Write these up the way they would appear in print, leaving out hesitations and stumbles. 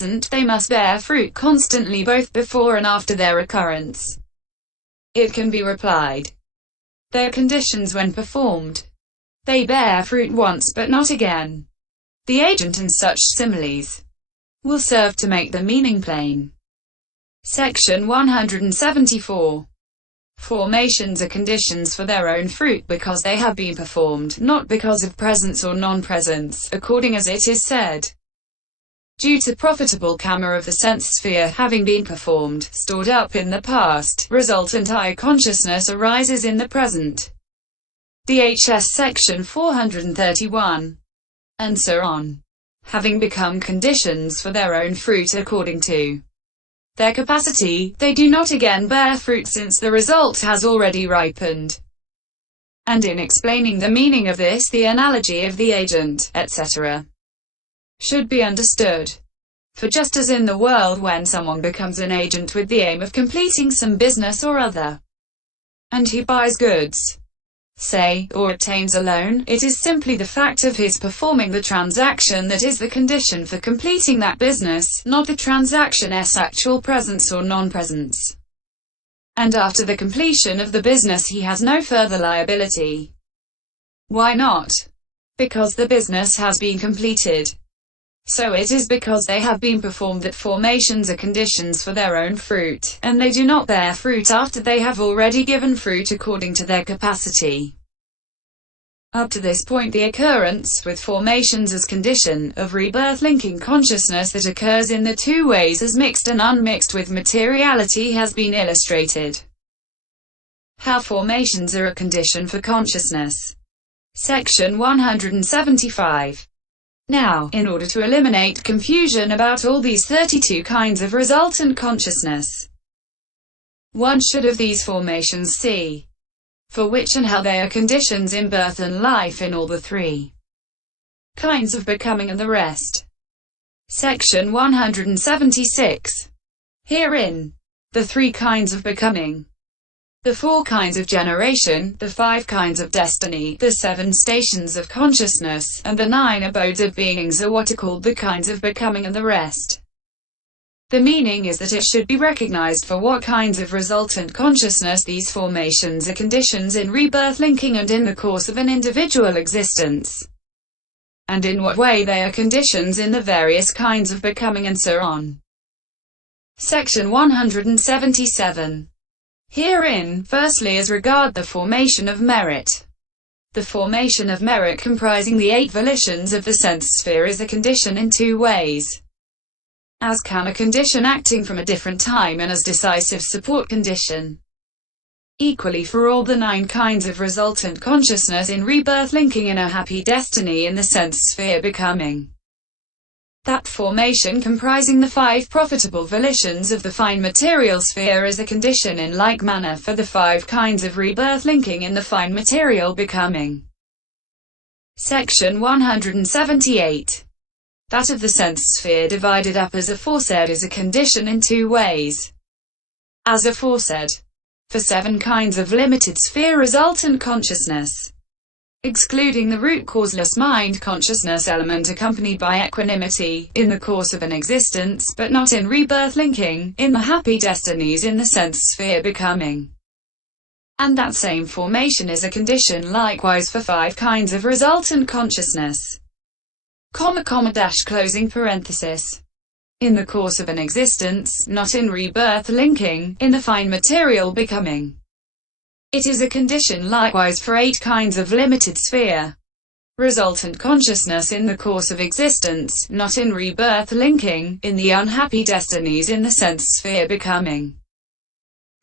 they must bear fruit constantly both before and after their occurrence. It can be replied, they are conditions when performed. They bear fruit once but not again. The agent and such similes will serve to make the meaning plain. Section 174. Formations are conditions for their own fruit because they have been performed, not because of presence or non-presence, according as it is said. Due to profitable kamma of the sense sphere having been performed, stored up in the past, resultant I consciousness arises in the present. DHS Section 431. And so on. Having become conditions for their own fruit according to their capacity, they do not again bear fruit since the result has already ripened. And in explaining the meaning of this, the analogy of the agent, etc., should be understood. For just as in the world when someone becomes an agent with the aim of completing some business or other, and he buys goods, say, or obtains a loan, it is simply the fact of his performing the transaction that is the condition for completing that business, not the transaction's actual presence or non-presence. And after the completion of the business he has no further liability. Why not? Because the business has been completed. So it is because they have been performed that formations are conditions for their own fruit, and they do not bear fruit after they have already given fruit according to their capacity. Up to this point the occurrence, with formations as condition, of rebirth linking consciousness that occurs in the two ways as mixed and unmixed with materiality has been illustrated. How formations are a condition for consciousness. Section 175. Now, in order to eliminate confusion about all these 32 kinds of resultant consciousness, one should of these formations see for which and how they are conditions in birth and life in all the three kinds of becoming and the rest. Section 176. Herein, the 3 kinds of becoming, the 4 kinds of generation, the 5 kinds of destiny, the 7 stations of consciousness, and the 9 abodes of beings are what are called the kinds of becoming and the rest. The meaning is that it should be recognized for what kinds of resultant consciousness these formations are conditions in rebirth linking and in the course of an individual existence, and in what way they are conditions in the various kinds of becoming and so on. Section 177. Herein, firstly as regard the formation of merit. The formation of merit comprising the 8 volitions of the sense sphere is a condition in 2 ways. As kamma condition acting from a different time and as decisive support condition. Equally for all the 9 kinds of resultant consciousness in rebirth linking in a happy destiny in the sense sphere becoming. That formation comprising the 5 profitable volitions of the fine material sphere is a condition in like manner for the 5 kinds of rebirth linking in the fine material becoming. Section 178. That of the sense sphere divided up as aforesaid is a condition in 2 ways. As aforesaid, for 7 kinds of limited sphere resultant consciousness, excluding the root causeless mind consciousness element accompanied by equanimity, in the course of an existence, but not in rebirth linking, in the happy destinies in the sense sphere becoming. And that same formation is a condition likewise for 5 kinds of resultant consciousness. Closing parenthesis. In the course of an existence, not in rebirth linking, in the fine material becoming. It is a condition likewise for 8 kinds of limited sphere resultant consciousness in the course of existence, not in rebirth linking, in the unhappy destinies in the sense sphere becoming.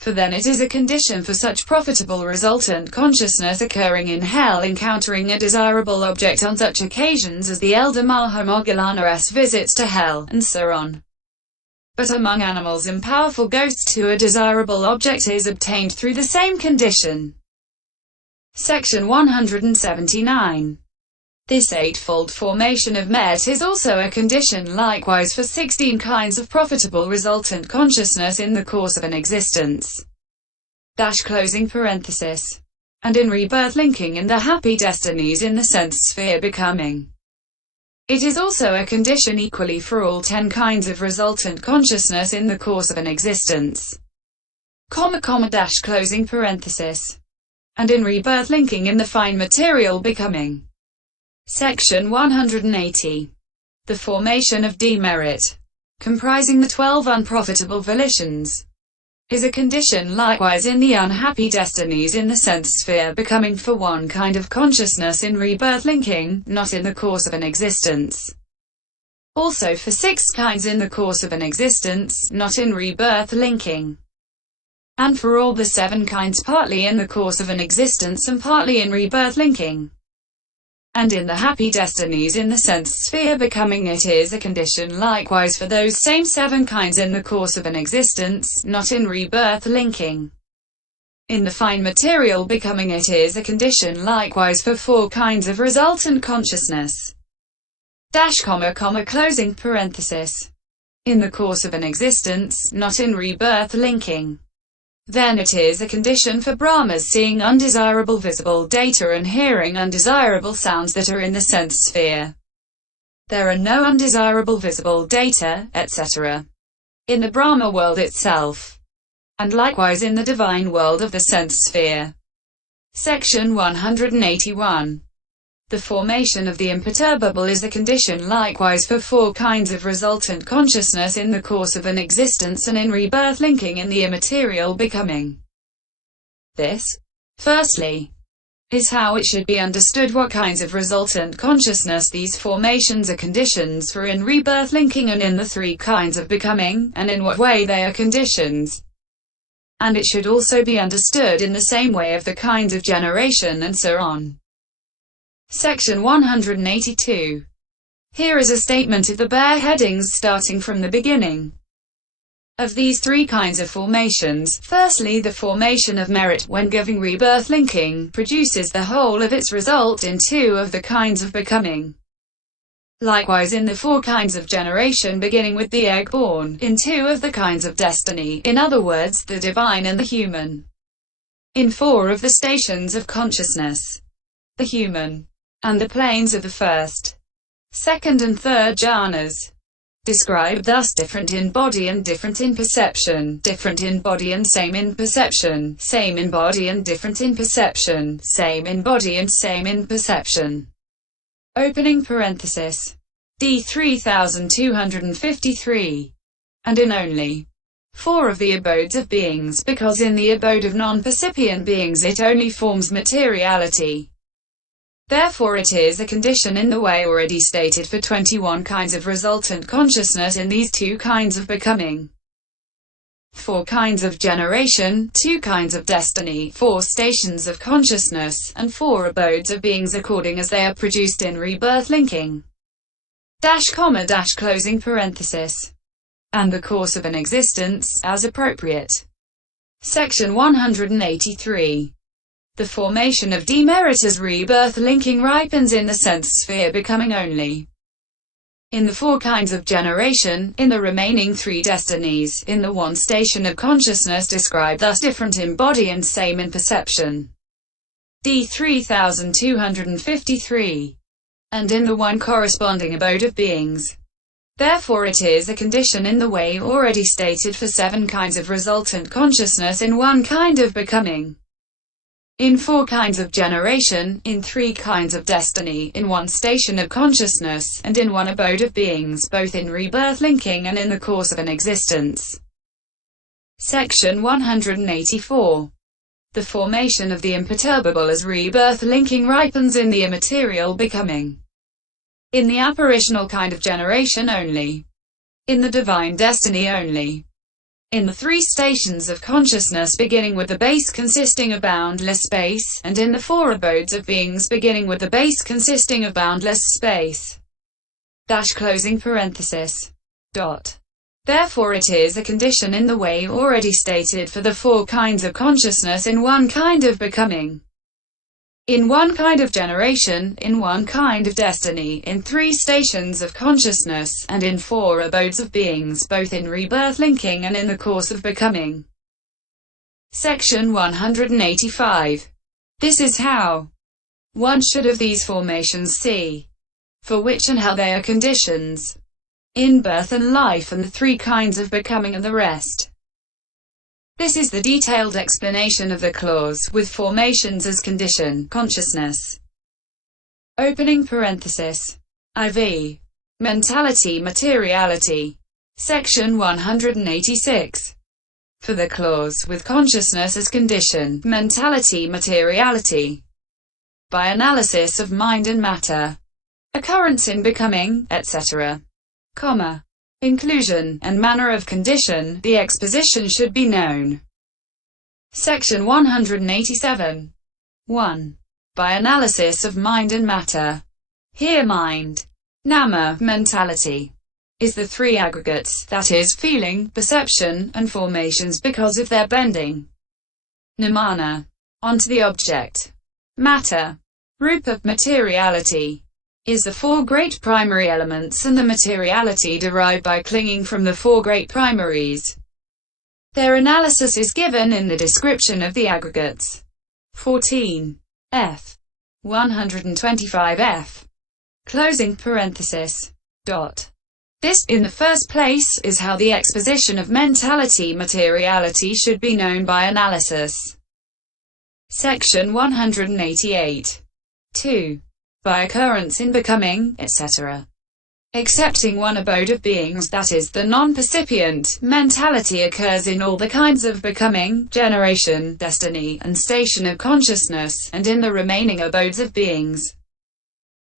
For then it is a condition for such profitable resultant consciousness occurring in hell encountering a desirable object on such occasions as the elder Mahamoggalana's visits to hell, and so on. But among animals and powerful ghosts too a desirable object is obtained through the same condition. Section 179. This 8-fold formation of merit is also a condition likewise for 16 kinds of profitable resultant consciousness in the course of an existence. Closing parenthesis. And in rebirth linking in the happy destinies in the sense sphere becoming. It is also a condition equally for all 10 kinds of resultant consciousness in the course of an existence. Closing parenthesis. And in rebirth linking in the fine material becoming. Section 180. The formation of demerit, comprising the 12 unprofitable volitions, is a condition likewise in the unhappy destinies in the sense sphere becoming for one kind of consciousness in rebirth linking, not in the course of an existence. Also for 6 kinds in the course of an existence, not in rebirth linking. And for all the 7 kinds partly in the course of an existence and partly in rebirth linking. And in the happy destinies in the sense sphere becoming, it is a condition likewise for those same 7 kinds in the course of an existence, not in rebirth linking. In the fine material becoming, it is a condition likewise for 4 kinds of resultant consciousness. Closing parenthesis. In the course of an existence, not in rebirth linking. Then it is a condition for Brahmas seeing undesirable visible data and hearing undesirable sounds that are in the sense sphere. There are no undesirable visible data, etc. in the Brahma world itself, and likewise in the divine world of the sense sphere. Section 181. The formation of the imperturbable is a condition likewise for 4 kinds of resultant consciousness in the course of an existence and in rebirth linking in the immaterial becoming. This, firstly, is how it should be understood what kinds of resultant consciousness these formations are conditions for in rebirth linking and in the 3 kinds of becoming, and in what way they are conditions. And it should also be understood in the same way of the kinds of generation and so on. Section 182. Here is a statement of the bare headings starting from the beginning. Of these 3 kinds of formations, firstly the formation of merit, when giving rebirth linking, produces the whole of its result in 2 of the kinds of becoming. Likewise in the 4 kinds of generation beginning with the egg born, in 2 of the kinds of destiny, in other words, the divine and the human. In 4 of the stations of consciousness, the human, and the planes of the first, second and third jhanas, described thus: different in body and different in perception, different in body and same in perception, same in body and different in perception, same in body and same in perception. Opening parenthesis. D 3253. And in only 4 of the abodes of beings, because in the abode of non-percipient beings it only forms materiality. Therefore it is a condition in the way already stated for 21 kinds of resultant consciousness in these 2 kinds of becoming. 4 kinds of generation, 2 kinds of destiny, 4 stations of consciousness, and 4 abodes of beings according as they are produced in rebirth linking. Closing parenthesis. And the course of an existence, as appropriate. Section 183. The formation of demerit as rebirth linking ripens in the sense sphere becoming only. In the 4 kinds of generation, in the remaining 3 destinies, in the 1 station of consciousness described thus: different in body and same in perception. D 3253. And in the 1 corresponding abode of beings. Therefore it is a condition in the way already stated for 7 kinds of resultant consciousness in 1 kind of becoming. In 4 kinds of generation, in 3 kinds of destiny, in 1 station of consciousness, and in 1 abode of beings, both in rebirth linking and in the course of an existence. Section 184. The formation of the imperturbable as rebirth linking ripens in the immaterial becoming. In the apparitional kind of generation only. In the divine destiny only. In the 3 stations of consciousness beginning with the base consisting of boundless space, and in the 4 abodes of beings beginning with the base consisting of boundless space. Closing parenthesis. Therefore it is a condition in the way already stated for the 4 kinds of consciousness in 1 kind of becoming. In 1 kind of generation, in 1 kind of destiny, in 3 stations of consciousness, and in 4 abodes of beings, both in rebirth linking and in the course of becoming. Section 185. This is how one should of these formations see. for which and how they are conditions, in birth and life, and the three kinds of becoming and the rest. This is the detailed explanation of the clause, with formations as condition, consciousness. Opening parenthesis. IV. Mentality Materiality. Section 186. For the clause, with consciousness as condition, mentality materiality. By analysis of mind and matter. Occurrence in becoming, etc. Comma. Inclusion, and manner of condition, the exposition should be known. Section 187. 1. By analysis of mind and matter. Here mind, nama, mentality, is the three aggregates, that is, feeling, perception, and formations because of their bending, namana, onto the object. Matter, rupa, materiality, is the four great primary elements and the materiality derived by clinging from the four great primaries. Their analysis is given in the description of the aggregates. 14. F. 125 F. Closing parenthesis. Dot. This, in the first place, is how the exposition of mentality materiality should be known by analysis. Section 188. 2. By occurrence in becoming, etc. Excepting one abode of beings, that is, the non-percipient, mentality occurs in all the kinds of becoming, generation, destiny, and station of consciousness, and in the remaining abodes of beings.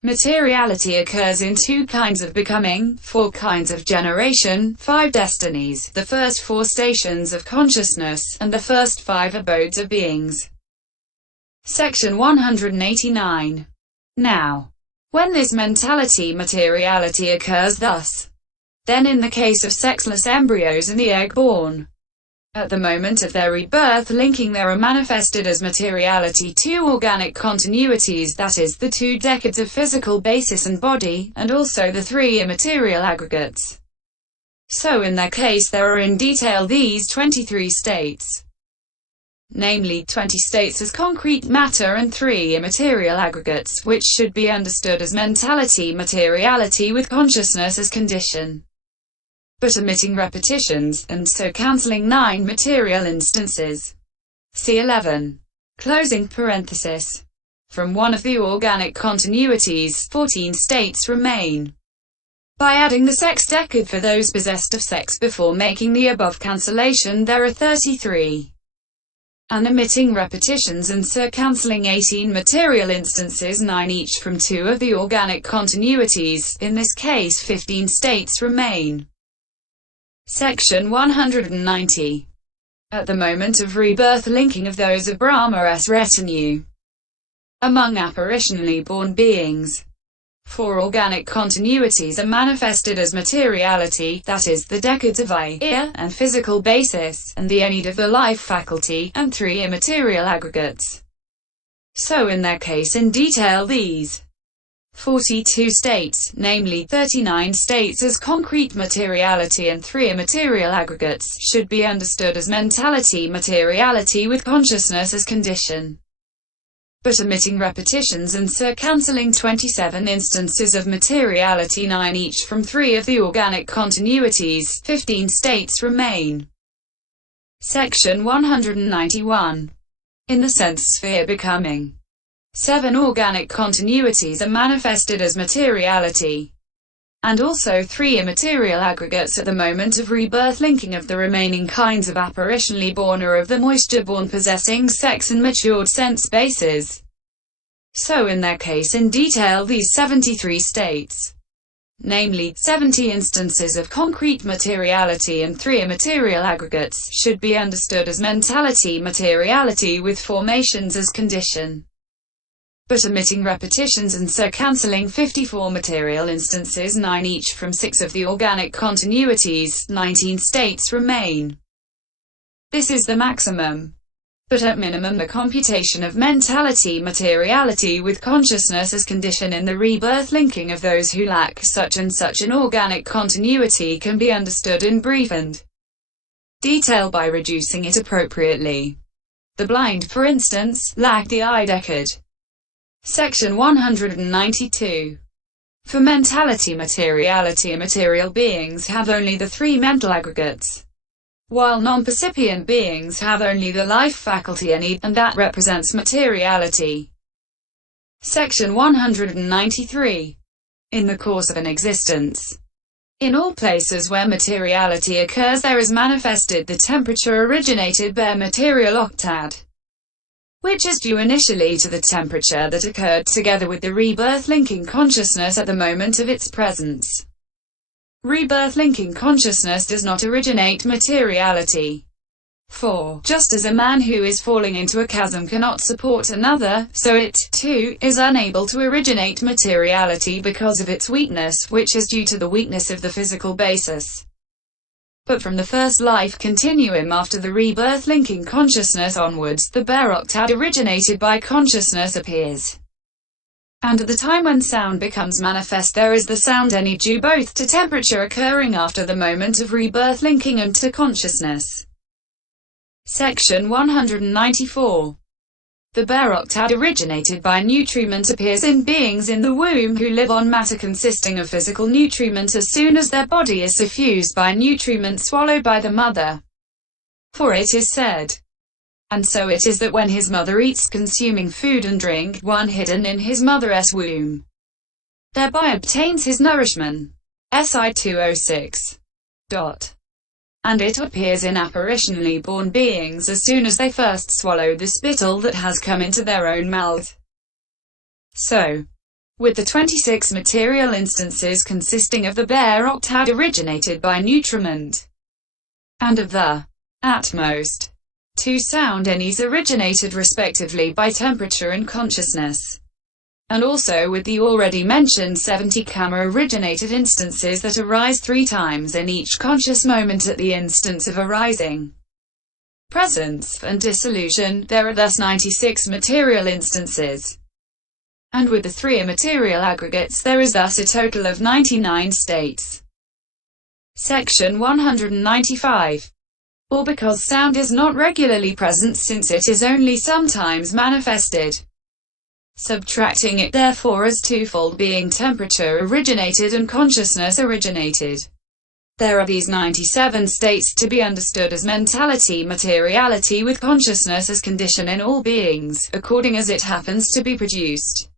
Materiality occurs in two kinds of becoming, four kinds of generation, five destinies, the first four stations of consciousness, and the first five abodes of beings. Section 189. Now, when this mentality materiality occurs thus, then in the case of sexless embryos and the egg born, at the moment of their rebirth linking there are manifested as materiality two organic continuities, that is, the two decades of physical basis and body, and also the three immaterial aggregates. So in their case there are in detail these 23 states. Namely, 20 states as concrete matter and 3 immaterial aggregates, which should be understood as mentality materiality with consciousness as condition, but omitting repetitions, and so cancelling 9 material instances. See 11. Closing parenthesis. From one of the organic continuities, 14 states remain. By adding the sex decade for those possessed of sex before making the above cancellation, there are 33. And omitting repetitions and so cancelling 18 material instances, 9 each from 2 of the organic continuities, in this case 15 states remain. Section 190. At the moment of rebirth linking of those of Brahma's retinue. Among apparitionally born beings, 4 organic continuities are manifested as materiality, that is, the decades of eye, ear, and physical basis, and the need of the life faculty, and 3 immaterial aggregates. So in their case in detail these 42 states, namely 39 states as concrete materiality and 3 immaterial aggregates, should be understood as mentality materiality with consciousness as condition, but omitting repetitions and so cancelling 27 instances of materiality, 9 each from 3 of the organic continuities, 15 states remain. Section 191. In the sense sphere becoming, 7 organic continuities are manifested as materiality, and also 3 immaterial aggregates at the moment of rebirth linking of the remaining kinds of apparitionally born or of the moisture-born possessing sex and matured sense bases. So in their case in detail these 73 states, namely 70 instances of concrete materiality and 3 immaterial aggregates, should be understood as mentality materiality with formations as condition, but omitting repetitions and so cancelling 54 material instances, 9 each from 6 of the organic continuities, 19 states remain. This is the maximum, but at minimum the computation of mentality materiality with consciousness as condition in the rebirth linking of those who lack such and such an organic continuity can be understood in brief and detail by reducing it appropriately. The blind, for instance, lack the eye decade. Section 192. For mentality, materiality, and material beings have only the three mental aggregates, while non-percipient beings have only the life faculty and that represents materiality. Section 193. In the course of an existence. In all places where materiality occurs there is manifested the temperature-originated bare material octad, which is due initially to the temperature that occurred together with the rebirth linking consciousness at the moment of its presence. Rebirth linking consciousness does not originate materiality. For, just as a man who is falling into a chasm cannot support another, so it, too, is unable to originate materiality because of its weakness, which is due to the weakness of the physical basis. But from the first life continuum after the rebirth linking consciousness onwards, the bare octad originated by consciousness appears. And at the time when sound becomes manifest there is the sound any due both to temperature occurring after the moment of rebirth linking and to consciousness. Section 194. The bare octad originated by nutriment appears in beings in the womb who live on matter consisting of physical nutriment as soon as their body is suffused by nutriment swallowed by the mother. For it is said, and so it is that when his mother eats, consuming food and drink, one hidden in his mother's womb, thereby obtains his nourishment. SI 206. And it appears in apparitionally born beings as soon as they first swallow the spittle that has come into their own mouth. So, with the 26 material instances consisting of the bare octad originated by nutriment, and of the, at most, 2 sound enies originated respectively by temperature and consciousness, and also with the already mentioned 70 kamma originated instances that arise 3 times in each conscious moment at the instance of arising, presence, and dissolution, there are thus 96 material instances. And with the 3 immaterial aggregates there is thus a total of 99 states. Section 195. Or because sound is not regularly present since it is only sometimes manifested. Subtracting it therefore as twofold being temperature originated and consciousness originated. There are these 97 states to be understood as mentality, materiality with consciousness as condition in all beings, according as it happens to be produced.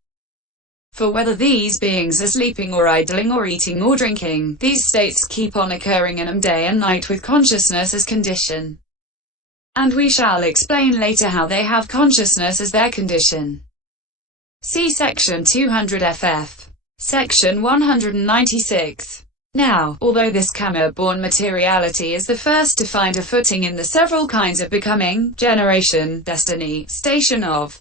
For whether these beings are sleeping or idling or eating or drinking, these states keep on occurring in them day and night with consciousness as condition. And we shall explain later how they have consciousness as their condition. See section 200 ff. Section 196. Now, although this kamma-born materiality is the first to find a footing in the several kinds of becoming, generation, destiny, station of,